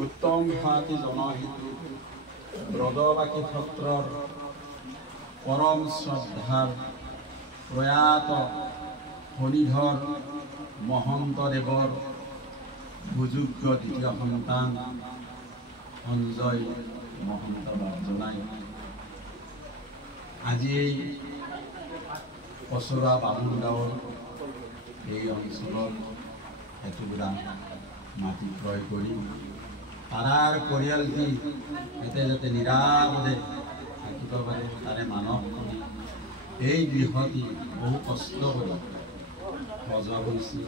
उत्तम हाथी जनहित ब्रजबाकी क्षत्रर परम श्रद्धार प्रयात फणिधर महंत देवर भुजुग्य द्वितीय सन्तान सञ्जय महंत बाबजनाय আজি এই পছৰা বামুণ গাঁৱৰ এই অঞ্চলত এটুকুৰা মাটি ক্ৰয় কৰি পাৰাৰ পৰিয়ালটি এতে যাতে নিৰাপদে থাকিব পাৰে তাৰে মানৱ কৰি এই গৃহটি বহু কষ্ট কৰি সজোৱা হৈছিল।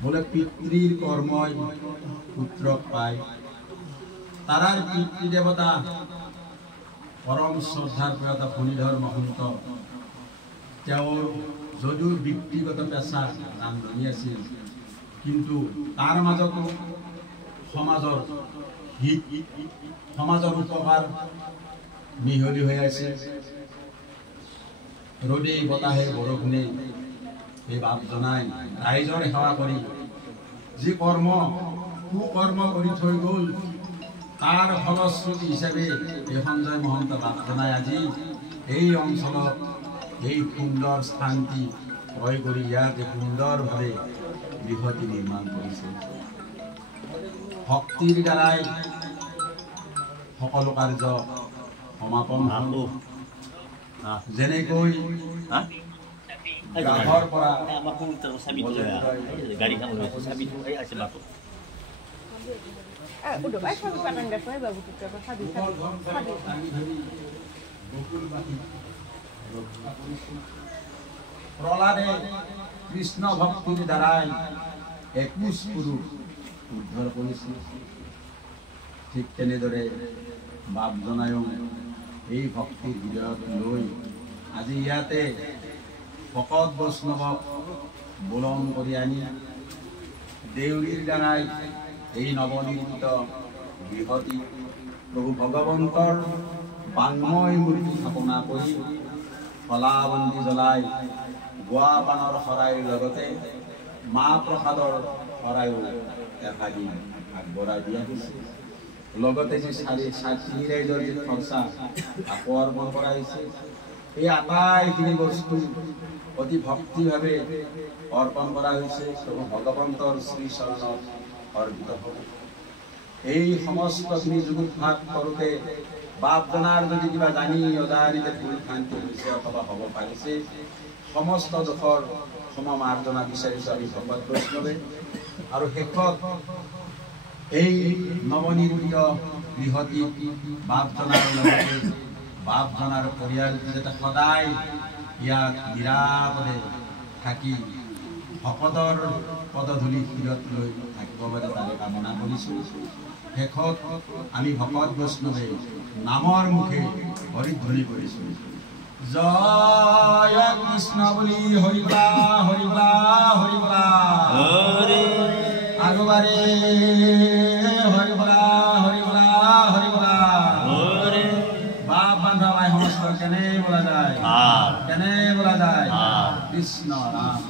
বোলে পিতৃৰ কৰ্মই পুত্ৰক পায়, তাৰাৰ পিতৃ দেৱতা परम श्रद्धार प्रयात फणिधर महंत যদিও ব্যক্তিগত পেশা ৰান্ধনি আছিল, কিন্তু তাৰ মাজতো সমাজৰ হিত সমাজৰ উপকাৰ মিহলি হৈ আছে। ৰদে বতাহে বৰষুণে এই বাপজনাই ৰাইজৰ সেৱা কৰি যি কুকৰ্ম কৰি থৈ গ'ল তার ফলশ্রুতি হিসাবে এই সঞ্জয় মহন্ত বাপজনাই আজি এই অঞ্চলত এই সুন্দর স্থানটি ক্রয় করে ইয়াতে সুন্দরভাবে গৃহটি নির্মাণ করেছে। ভক্তির দ্বারাই সকলো কার্য সমাপন হল। যেনেকৈ গাঁৱৰ পৰা udah baik satu kanan gas saya bagus juga pas habis প্রহ্লাদে Krishna ভক্তির দ্বারাই 21 পুরুষ উদ্ধার করেছিল। ঠিক তেনেদৰে বাপজনায়ো এই ভক্তিৰ হৃদয়ত লৈ আজি ইয়াতে ভকত বৈষ্ণৱক বোলন কৰি আনি দেউৰীৰ দ্বাৰাই এই নবনিৰ্মিত গৃহটি প্ৰভু ভগবন্তৰ বাংময় মূৰ্তি স্থাপনা কৰি ফলাবন্তি জ্বলাই গোৱা পানৰ শৰাইৰ লগতে মা প্ৰসাদৰ শৰাইও এভাগি আগবঢ়াই দিয়া হৈছে। লগতে যে তিনি ৰাইজৰ যি খৰচা আকৌ অৰ্পণ কৰা হৈছে, এই আটাইখিনি বস্তু অতি ভক্তিভাৱে অৰ্পণ কৰা হৈছে প্ৰভু ভগৱন্তৰ শ্ৰীচৰণত অৰ্পিত হবে। এই সমস্তখিনি যুগুত কৰোঁতে বাপজনাৰ যদি কিবা জানি অজানিতে ভুল ভ্ৰান্তি হৈছে অথবা হ'ব পাৰিছে, সমস্ত দোষৰ সমমাৰ্জনা বিচাৰিছোঁ আমি ভকত বৈষ্ণৱে। আৰু শেষত এই নৱনিৰ্মিত গৃহটি বাপজনাৰ লগতে বাপজনাৰ পৰিয়াল যাতে সদায় ইয়াত নিৰাপদে থাকি ভকতৰ পদধূলি শিৰত লৈ থাকিব পাৰে তাৰে কামনা কৰিছোঁ। শেষত আমি ভকত বৈষ্ণৱে নামৰ মুখে হৰিধ্বনি কৰিছোঁ, জয় কৃষ্ণ বুলি হৰিবলা হৰিবলা হৰিবলা আগবাৰে হৰিবলা হৰিবলা হৰিবলা। বাপ বান্ধৱ সমস্ত কেনে বোলা যায়, কেনে বোলা যায় কৃষ্ণ নাম।